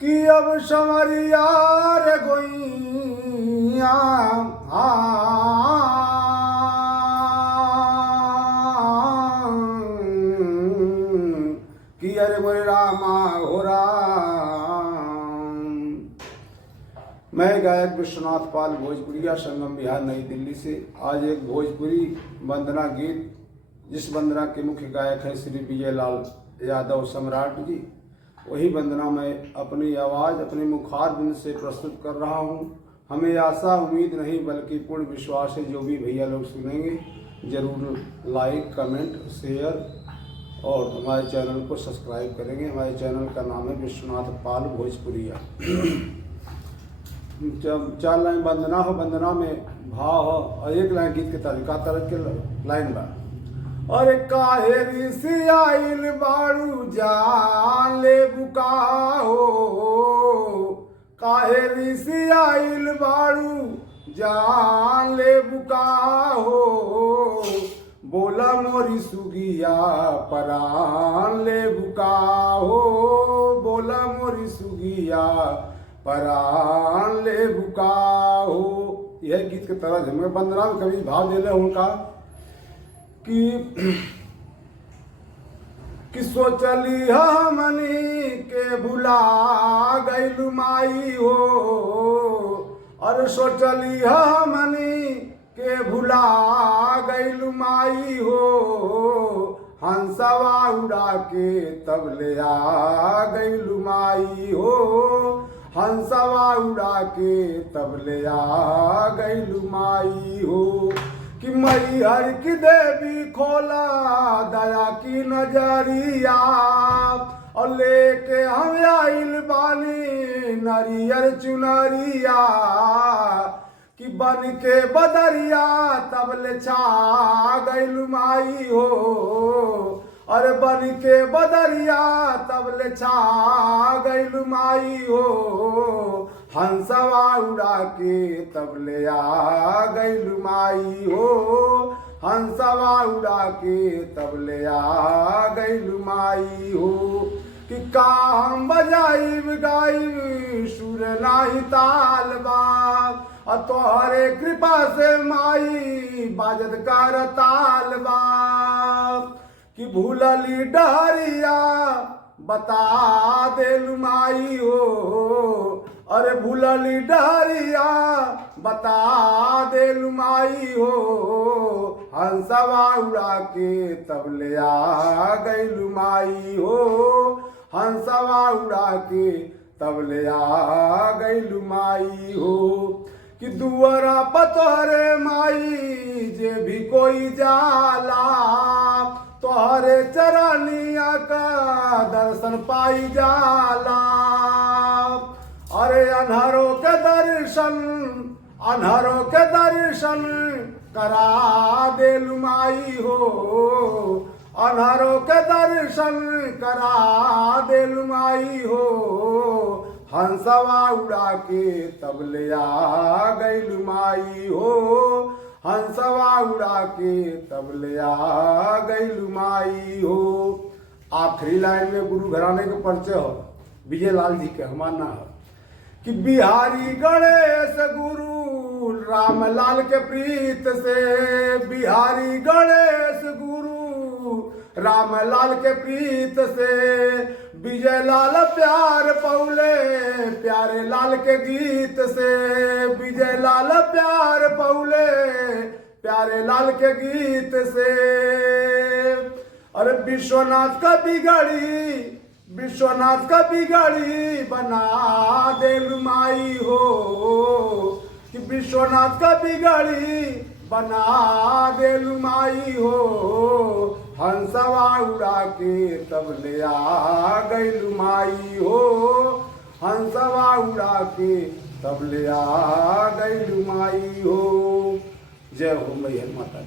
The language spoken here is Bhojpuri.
कि अब संवरिया रे गोइया कि अरे मोरे रामा हो राम। मैं गायक विश्वनाथ पाल भोजपुरिया संगम बिहार नई दिल्ली से आज एक भोजपुरी वंदना गीत जिस वंदना के मुख्य गायक हैं श्री विजय लाल यादव सम्राट जी, वही वंदना मैं अपनी आवाज़ अपने मुखारबिंद से प्रस्तुत कर रहा हूँ। हमें आशा उम्मीद नहीं बल्कि पूर्ण विश्वास है जो भी भैया लोग सुनेंगे जरूर लाइक कमेंट शेयर और हमारे चैनल को सब्सक्राइब करेंगे। हमारे चैनल का नाम है विश्वनाथ पाल भोजपुरिया। जब 4 लाइन वंदना हो, वंदना में भाव हो और 1 लाइन गीत के तरीका तरह के लाइन बा। और काहे ऋषि आइल बाड़ू जान ले बुका हो, काहे ऋषि आइल बाड़ू जान ले बुका हो, बोला मोरी सुगिया परान ले बुका हो, बोला मोरी सुगिया परान ले बुका हो। यह गीत के तरह हमें वंदना में कभी भाव दिले उनका कि सोचली हमनी के भुला गइलु माई हो, और सोचली हमनी के भुला गइलु माई हो, हंसवा उड़ा के तब ले आ गइलु माई हो, हंसवा उड़ा के तब ले आ गइलु माई हो। कि मैहर की देवी खोला दया की नजरिया, और लेके हम आइल बानी नरियर चुनरिया, कि बन के बदरिया तब ले छा गइलु माई हो, अरे बन के बदरिया तब ले छा गइलु माई हो, हंसवा उड़ा के तब ले आ गइलु माई हो, हंसवा उड़ा के तब ले आ गइलु माई हो। कि का हम बजाइब गाइब सुर नाही ताल बा, और तोहरे कृपा से माई बाजत कर ताल बा। कि भूलली डहरिया बता देलु माई हो, अरे भूलली डहरिया बता देलु माई हो, हंसवा उड़ा के तब ले आ गइलु माई हो, हंसवा उड़ा के तब ले आ गइलु माई हो। कि दुआरा पतोरे माई जे भी कोई जाला, तोहरे चरनिया का दर्शन पाई जाला, अरे अनहरों के दर्शन अनहरों के दर्शन करा देलु माई हो, अनहरों के दर्शन करा देलु माई हो, हंसवा उड़ा के तब ले आ गइलु माई हो, हंसवा उड़ा के तब ले आ गइलु माई हो। आखिरी लाइन में गुरु घराने के परिचय हो विजय लाल जी के हमारा है कि बिहारी गणेश गुरु राम लाल के प्रीत से, बिहारी गणेश गुरु राम लाल के प्रीत से, विजय लाल प्यार पौले प्यारे लाल के गीत से, विजय लाल प्यार पौले प्यारे लाल के गीत से, अरे विश्वनाथ का बिगड़ी विश्वनाथ का बिगड़ी बना देलु माई हो, कि विश्वनाथ का बिगड़ी बना देलु माई हो, हंसवा उड़ा के तब ले आ गइलु माई हो, हंसवा उड़ा के तब ले आ गइलु माई हो। जय हो मैहर माता।